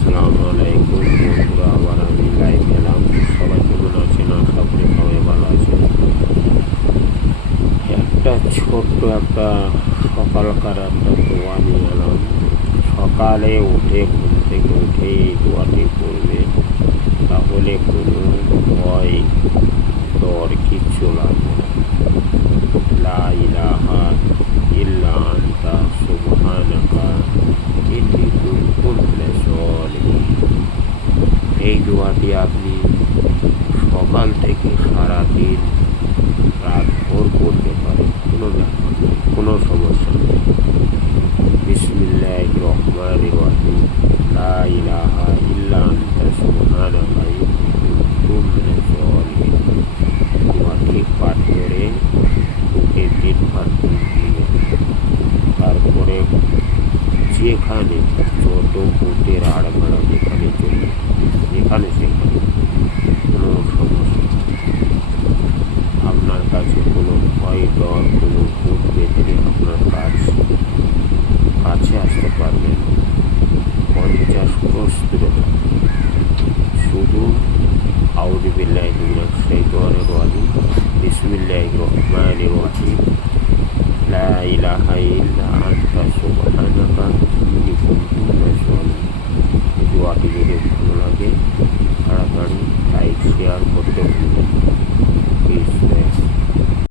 আসসালামু আলাইকুম বন্ধুরা, আবার আমি লাইভ এলাম। সবাই কেমন আছেন? আশা করি সবাই ভালো আছেন। একটা সকালকার একটা দোয়া নিয়ে এলাম। সকালে উঠে ঘুম থেকে উঠে এই দোয়াটি করবে, তাহলে কোনো ভয় ডর কিচ্ছু লাগবে না। লা ইলাহা ইল্লা আনতা সুবহানাকা ইন্নী কুনতু মিনাজ জালিমিন। এই দোয়াটি আপনি সকাল থেকে সারাদিন রাত ভোর করতে পারেন, কোনো ব্যাপার নেই, কোনো সমস্যা নেই। বিসমিল্লাহির রহমানির রহিম। লা ইলাহা ইল্লা আনতা সুবহানাকা ইন্নী কুনতু মিনাজ জালিমিন। দোয়াটি পাঠ করে বুকে 3 বার দিয়ে তারপরে যেখানে যত ভূতের আড়ভাড়া যেখানে চলে, যেখানে সেখানে কোনো সমস্যা, আপনার কাছে কোনো ভয় ডর, কোনো ভূত পেতে আপনার কাছে আসতে পারবেন 50 ক্রোশ দূরে। শুধু আউযু বিল্লাহি মিনাশ শাইতানির রাজিম, বিসমিল্লাহির রহমানির রহিম। লা ইলাহা ইল্লা আনতা সুবহানাকা